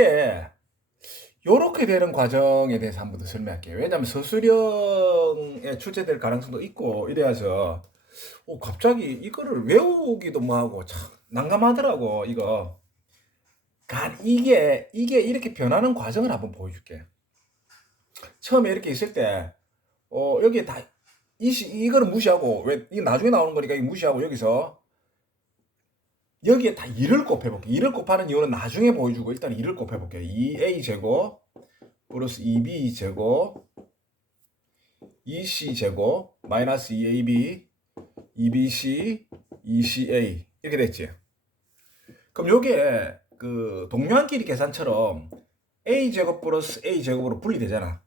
이게 요렇게 되는 과정에 대해서 한 번 더 설명할게요. 왜냐하면 서술형에 출제될 가능성도 있고 이래서 어, 갑자기 이거를 외우기도 뭐하고 참 난감하더라고 이거. 간 이게 이게 이렇게 변하는 과정을 한번 보여줄게. 처음에 이렇게 있을 때 어, 여기 다 이, 시- 이거는 무시하고 왜 이 나중에 나오는 거니까 이 무시하고 여기서 여기에 다 2를 곱해볼게. 2를 곱하는 이유는 나중에 보여주고 일단 2를 곱해볼게. 2a 제곱 플러스 2b 제곱 2c 제곱 마이너스 2ab 2bc 2ca 이렇게 됐지. 그럼 요게 그 동료한끼리 계산처럼 a 제곱 플러스 a 제곱으로 분리되잖아.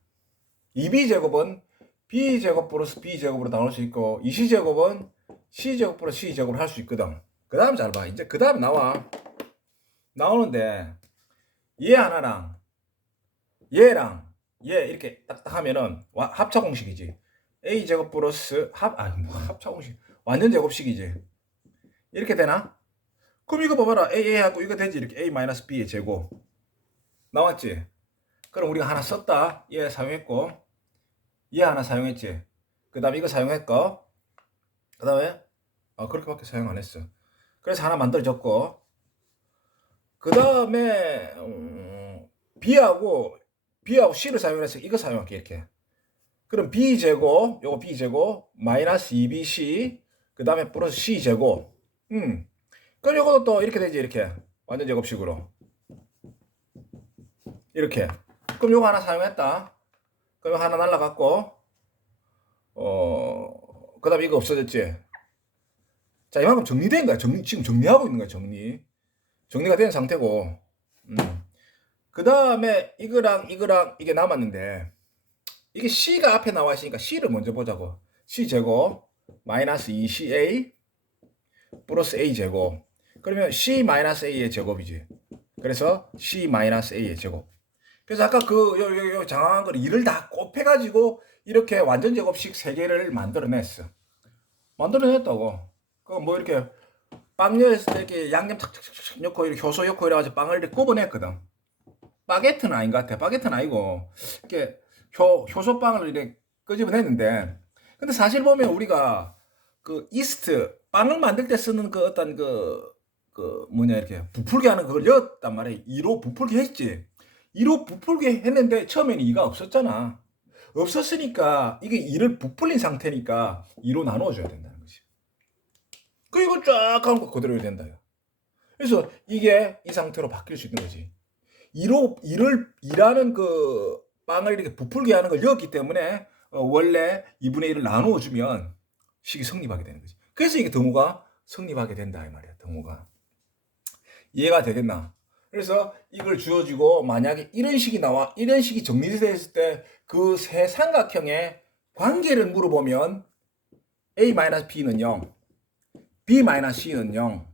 2b 제곱은 b 제곱 플러스 b 제곱으로 나올 수 있고 2c 제곱은 c 제곱 플러스 c 제곱으로 할 수 있거든. 그 다음 잘 봐. 이제 그 다음 나와. 나오는데 얘 하나랑 얘랑 얘 이렇게 딱딱 하면은 와- 합차 공식이지. a 제곱 플러스 합, 아, 뭐 합차 공식. 완전 제곱식이지. 이렇게 되나? 그럼 이거 봐봐라. a, a 하고 이거 되지. 이렇게 a 마이너스 b의 제곱. 나왔지? 그럼 우리가 하나 썼다. 얘 사용했고, 얘 하나 사용했지. 그 다음에 이거 사용했고, 그 다음에, 아, 그렇게밖에 사용 안 했어. 그래서 하나 만들어졌고, 그 다음에, 음, B하고, B하고 C를 사용해서 이거 사용할게, 이렇게. 그럼 B제곱, 요거 B제곱, 마이너스 2BC, 그 다음에 플러스 C제곱. 음. 그럼 요것도 또 이렇게 되지, 이렇게. 완전 제곱식으로. 이렇게. 그럼 요거 하나 사용했다. 그럼 하나 날라갔고, 어, 그 다음에 이거 없어졌지. 자, 이만큼 정리된 거야. 정리, 지금 정리하고 있는 거야, 정리. 정리가 된 상태고. 음. 그 다음에 이거랑 이거랑 이게 남았는데, 이게 C가 앞에 나와 있으니까 C를 먼저 보자고. C 제곱, 마이너스 2CA, 플러스 A 제곱. 그러면 C 마이너스 A의 제곱이지. 그래서 C 마이너스 A의 제곱. 그래서 아까 그, 요, 요, 요 장황한 걸 2를 다 곱해가지고 이렇게 완전 제곱식 3개를 만들어냈어. 만들어냈다고. 그뭐 이렇게 때 이렇게 양념 탁탁탁탁 넣고 이렇게 효소 넣고 이래가지고 빵을 이렇게 꼽아냈거든. 바게트는 아닌 것 같아. 바게트는 아니고 이렇게 효, 효소빵을 이렇게 끄집어냈는데 근데 사실 보면 우리가 그 이스트 빵을 만들 때 쓰는 그 어떤 그, 그 뭐냐 이렇게 부풀게 하는 그걸 넣었단 말이야. 2로 부풀게 했지. 2로 부풀게 했는데 처음에는 2가 없었잖아. 없었으니까 이게 2를 부풀린 상태니까 2로 나누어줘야 된다는 거지. 그리고 쫙 하는 거 그대로 된다. 그래서 이게 이 상태로 바뀔 수 있는 거지. 2로 2를 2라는 그 빵을 이렇게 부풀게 하는 걸 넣었기 때문에 어, 원래 2분의 1을 나누어 주면 식이 성립하게 되는 거지. 그래서 이게 등호가 성립하게 된다 이 말이야. 등호가 이해가 되겠나? 그래서 이걸 주어지고 만약에 이런 식이 나와 이런 식이 정리됐을 때 그 세 삼각형의 관계를 물어보면 a-b는 0, b-c는 0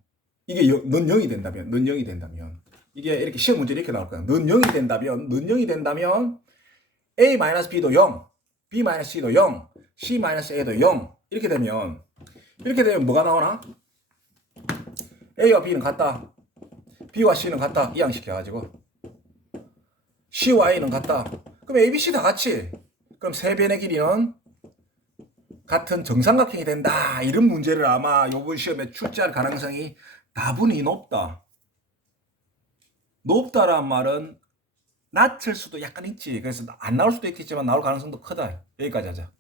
이게 여- 넌 0이 된다면 넌 0이 된다면 이게 이렇게 시험 문제 이렇게 나올 거야. 넌 0이 된다면 넌 0이 된다면 a-b도 0, b-c도 0, c-a도 0 이렇게 되면 이렇게 되면 뭐가 나오나? a와 b는 같다. B와 C는 같다. 이항시켜 가지고. C와 A는 같다. 그럼 A, B, C 다 같이. 그럼 세 변의 길이는 같은 정삼각형이 된다. 이런 문제를 아마 이번 시험에 출제할 가능성이 다분히 높다. 높다란 말은 낮을 수도 약간 있지. 그래서 안 나올 수도 있겠지만 나올 가능성도 크다. 여기까지 하자.